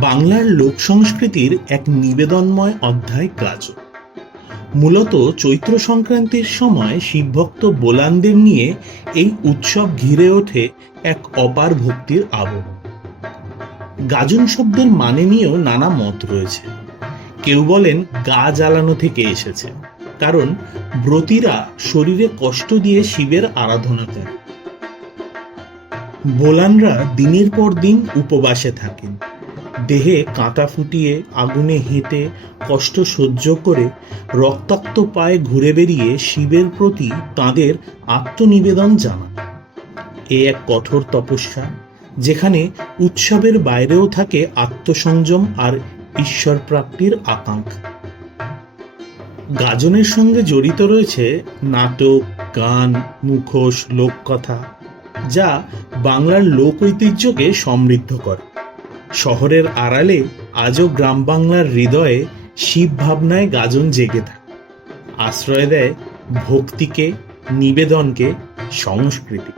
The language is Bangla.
বাংলার লোক সংস্কৃতির এক নিবেদনময় অধ্যায় গাজন মূলত চৈত্র সংক্রান্তির সময় শিবভক্ত বোলানদের নিয়ে এই উৎসব ঘিরে ওঠে এক অপার ভক্তির আবহ। গাজন শব্দের মানে নিয়েও নানা মত রয়েছে। কেউ বলেন গা জ্বালানো থেকে এসেছে, কারণ ব্রতীরা শরীরে কষ্ট দিয়ে শিবের আরাধনা করে বোলানরা দিনের পর দিন উপবাসে থাকেন। দেহে কাঁটা ফুটিয়ে আগুনে হেঁটে কষ্ট সহ্য করে রক্তাক্ত পায়ে ঘুরে বেরিয়ে শিবের প্রতি তাঁদের আত্মনিবেদন জানান। এ এক কঠোর তপস্যা, যেখানে উৎসবের বাইরেও থাকে আত্মসংযম আর ঈশ্বর প্রাপ্তির আকাঙ্ক্ষা। গাজনের সঙ্গে জড়িত রয়েছে নাটক, গান, মুখোশ, লোককথা, যা বাংলার লোক ঐতিহ্যকে সমৃদ্ধ করে। শহরের আড়ালে আজও গ্রাম বাংলার হৃদয়ে শিব ভাবনায় গাজন জেগে থাকে। আশ্রয় দেয় ভক্তিকে, নিবেদনকে সংস্কৃতি